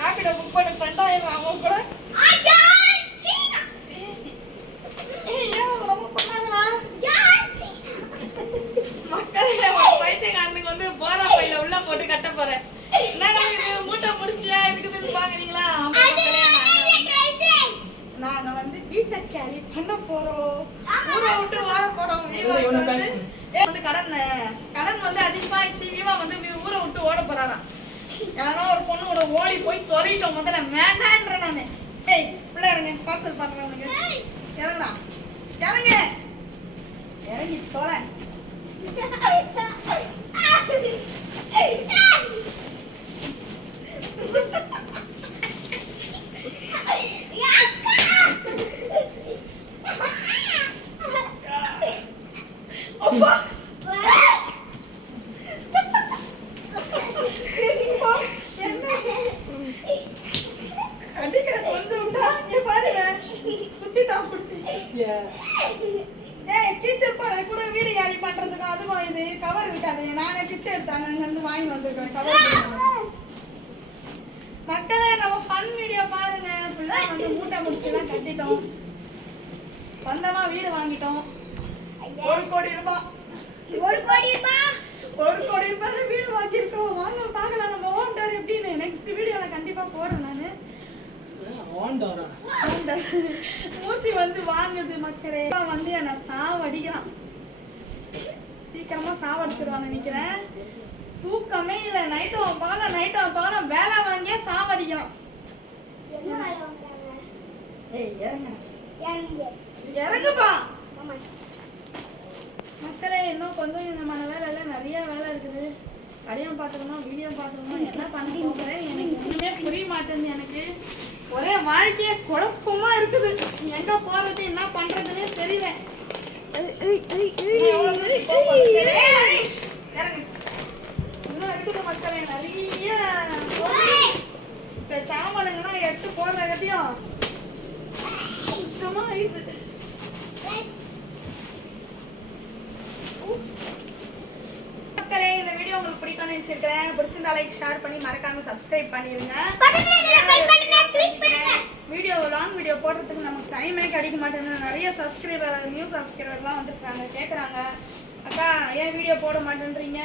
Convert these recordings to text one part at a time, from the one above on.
ஹாப்பிட book பண்ண friend அவன் கூட. பைத்தியக்காரனுக்கு வந்து போறா பையில உள்ள போட்டு கட்ட போறேன். என்னடா இது மூட்டை முடிச்சியா இருக்குதுன்னு பாக்குறீங்களா? நாங்க- வந்து வீட்டை கேரி பண்ண போறோம். ஊரை விட்டு வாழ போறோம் வந்து. வந்து கடன் கடன் வந்து அதிகமாயிடுச்சு. வீவா வந்து ஊரை விட்டு ஓட போறாராம். யாரோ ஒரு பொண்ணு கூட ஓடி போய் தொலைட்டோம் முதல்ல வேண்டான்ற நானு. ஏய் பிள்ளை இறங்க. பார்சல் பண்றவனுக்கு இறங்கடா. இறங்க. இறங்கி தொலை அப்பா சரிப்பா என்ன அடிக்கிற கொஞ்சம் விட்டா இங்க பாருங்க குத்திட்டா பிடிச்சி ஏய் டீச்சர் பாரு கூட வீடு காலி பண்றதுக்கு அதுவும் இது? கவர் இருக்காது நானே பிச்சை எடுத்தாங்க. அங்க இருந்து வாங்கி வந்திருக்கேன். கவர் மக்களே நம்ம ஃபன் வீடியோ பாருங்க. ஃபுல்லா வந்து மூட்டை முடிச்சுலாம் கட்டிட்டோம். சொந்தமா வீடு வாங்கிட்டோம். ஒரு கோடி ரூபாய் ஒரு கோடி ரூபாய் ஒரு கோடி ரூபாய் வீடு வாங்கியிருக்கோம். வாங்க பார்க்கலாம். நம்ம ஓண்டர் எப்படின்னு நெக்ஸ்ட் வீடியோல கண்டிப்பா போடுறேன் நானு. ஓண்டர். மூச்சு வந்து வாங்குது மக்களே. வந்து என்ன சாவடிக்கிறான். சீக்கிரமா சாவடிச்சிருவான்னு நினைக்கிறேன். தூக்கமே இல்லை. நைட்டும் பகல நைட்டும் பகல வேலை வாங்கியே வாங்குறாங்க? ஏய் இறங்க. இறங்குப்பா. மக்களே இன்னும் கொஞ்சம் விதமான வேலையில நிறைய வேலை இருக்குது. கடையும் பார்த்துக்கணும் வீடியோ பார்த்துக்கணும் என்ன பண்ண போகிறேன் எனக்கு ஒன்றுமே புரிய மாட்டேங்குது எனக்கு. ஒரே வாழ்க்கையே குழப்பமா இருக்குது. எங்க போறது என்ன பண்றதுன்னே தெரியல. இன்னும் இருக்குது மக்களே நிறைய. இந்த சாமானுங்கெல்லாம் எடுத்து போடுற கட்டியும் கஷ்டமா ஆயிடுது மக்களே இந்த வீடியோ உங்களுக்கு பிடிக்கும்னு நினைச்சிருக்கிறேன். பிடிச்சிருந்தா லைக் ஷேர் பண்ணி மறக்காம சப்ஸ்கிரைப் பண்ணிருங்க. வீடியோ லாங் வீடியோ போடுறதுக்கு நமக்கு டைமே கிடைக்க மாட்டேங்குது. நிறைய சப்ஸ்கிரைபர் நியூ சப்ஸ்கிரைபர்லாம் வந்துருக்காங்க கேட்குறாங்க அக்கா ஏன் வீடியோ போட மாட்டேன்றீங்க?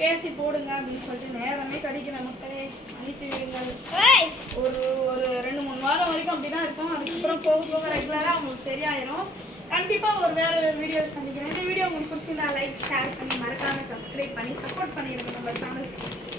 பேசி போடுங்க அப்படின்னு சொல்லிட்டு நேரமே கிடைக்கிற மக்களே. அனைத்து விடுங்கள். ஏய். ஒரு ஒரு ரெண்டு மூணு வாரம் வரைக்கும் அப்படிதான் இருக்கும். அதுக்கப்புறம் போக போக ரெகுலராக உங்களுக்கு சரியாயிரும். கண்டிப்பாக ஒரு வேற வீடியோ சந்திக்கிறேன். இந்த வீடியோ உங்களுக்கு லைக் ஷேர் பண்ணி மறக்காம சப்ஸ்கிரைப் பண்ணி சப்போர்ட் பண்ணியிருக்கோம் நம்ம சேனல்